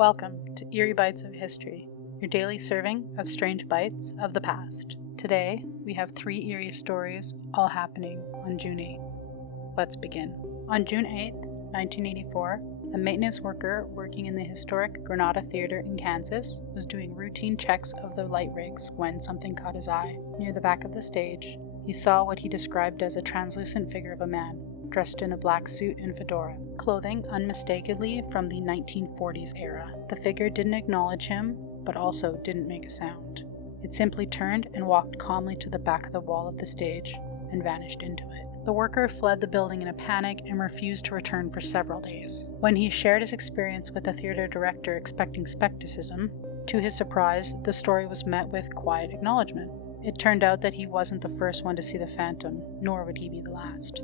Welcome to Eerie Bites of History, your daily serving of strange bites of the past. Today, we have 3 eerie stories, all happening on June 8th. Let's begin. On June 8th, 1984, a maintenance worker working in the historic Granada Theater in Kansas was doing routine checks of the light rigs when something caught his eye. Near the back of the stage, he saw what he described as a translucent figure of a man, dressed in a black suit and fedora, clothing unmistakably from the 1940s era. The figure didn't acknowledge him, but also didn't make a sound. It simply turned and walked calmly to the back of the wall of the stage and vanished into it. The worker fled the building in a panic and refused to return for several days. When he shared his experience with the theater director expecting skepticism, to his surprise, the story was met with quiet acknowledgement. It turned out that he wasn't the first one to see the phantom, nor would he be the last.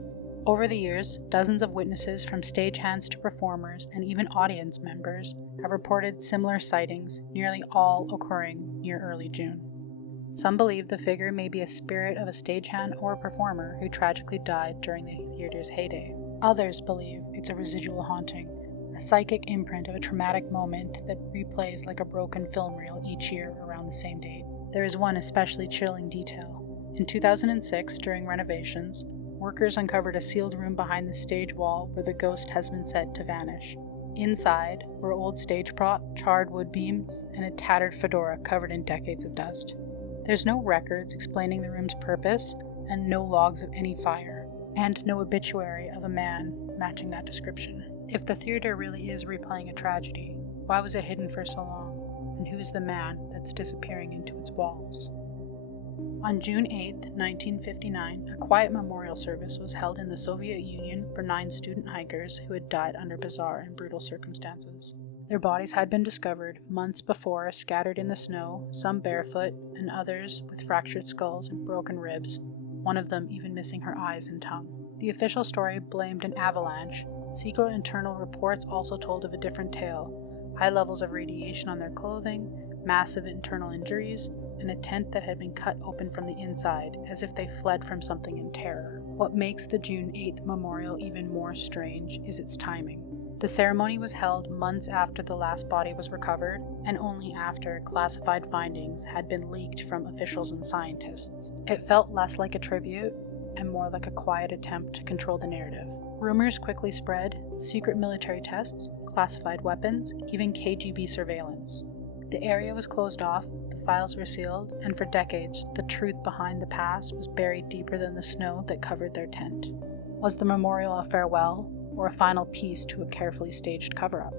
Over the years, dozens of witnesses from stagehands to performers and even audience members have reported similar sightings, nearly all occurring near early June. Some believe the figure may be a spirit of a stagehand or performer who tragically died during the theater's heyday. Others believe it's a residual haunting, a psychic imprint of a traumatic moment that replays like a broken film reel each year around the same date. There is one especially chilling detail. In 2006, during renovations, workers uncovered a sealed room behind the stage wall where the ghost has been said to vanish. Inside were old stage prop, charred wood beams, and a tattered fedora covered in decades of dust. There's no records explaining the room's purpose, and no logs of any fire, and no obituary of a man matching that description. If the theater really is replaying a tragedy, why was it hidden for so long? And who's the man that's disappearing into its walls? On June 8, 1959, a quiet memorial service was held in the Soviet Union for 9 student hikers who had died under bizarre and brutal circumstances. Their bodies had been discovered months before, scattered in the snow, some barefoot, and others with fractured skulls and broken ribs, one of them even missing her eyes and tongue. The official story blamed an avalanche. Secret internal reports also told of a different tale: high levels of radiation on their clothing, massive internal injuries, and a tent that had been cut open from the inside, as if they fled from something in terror. What makes the June 8th memorial even more strange is its timing. The ceremony was held months after the last body was recovered, and only after classified findings had been leaked from officials and scientists. It felt less like a tribute and more like a quiet attempt to control the narrative. Rumors quickly spread: secret military tests, classified weapons, even KGB surveillance. The area was closed off, the files were sealed, and for decades, the truth behind the past was buried deeper than the snow that covered their tent. Was the memorial a farewell, or a final piece to a carefully staged cover-up?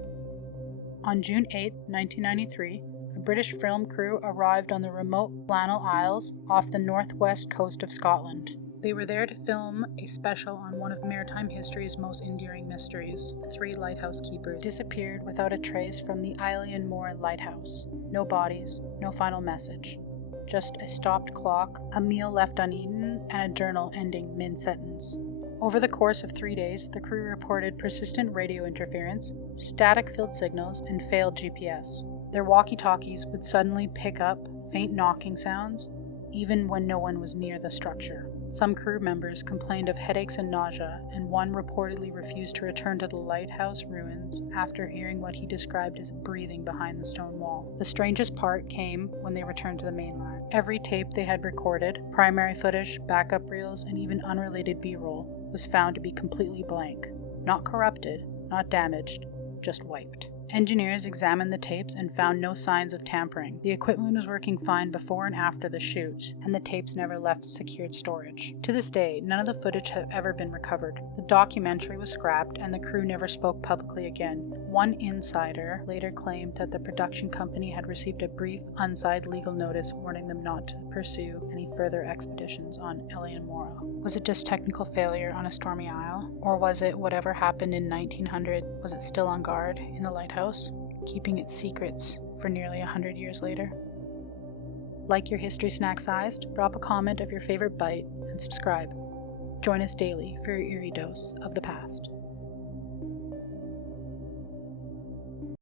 On June 8, 1993, a British film crew arrived on the remote Flannan Isles off the northwest coast of Scotland. They were there to film a special on one of maritime history's most enduring mysteries. The 3 lighthouse keepers disappeared without a trace from the Isle Moor lighthouse. No bodies, no final message. Just a stopped clock, a meal left uneaten, and a journal ending mid-sentence. Over the course of 3 days, the crew reported persistent radio interference, static-filled signals, and failed GPS. Their walkie-talkies would suddenly pick up faint knocking sounds, even when no one was near the structure. Some crew members complained of headaches and nausea, and one reportedly refused to return to the lighthouse ruins after hearing what he described as breathing behind the stone wall. The strangest part came when they returned to the mainland. Every tape they had recorded, primary footage, backup reels, and even unrelated B-roll, was found to be completely blank. Not corrupted, not damaged, just wiped. Engineers examined the tapes and found no signs of tampering. The equipment was working fine before and after the shoot, and the tapes never left secured storage. To this day, none of the footage have ever been recovered. The documentary was scrapped, and the crew never spoke publicly again. One insider later claimed that the production company had received a brief, unsigned legal notice warning them not to pursue any further expeditions on Isle Moor. Was it just technical failure on a stormy isle? Or was it whatever happened in 1900? Was it still on guard in the lighthouse, keeping its secrets for nearly 100 years later? Like your history snack-sized, drop a comment of your favorite bite, and subscribe. Join us daily for your eerie dose of the past.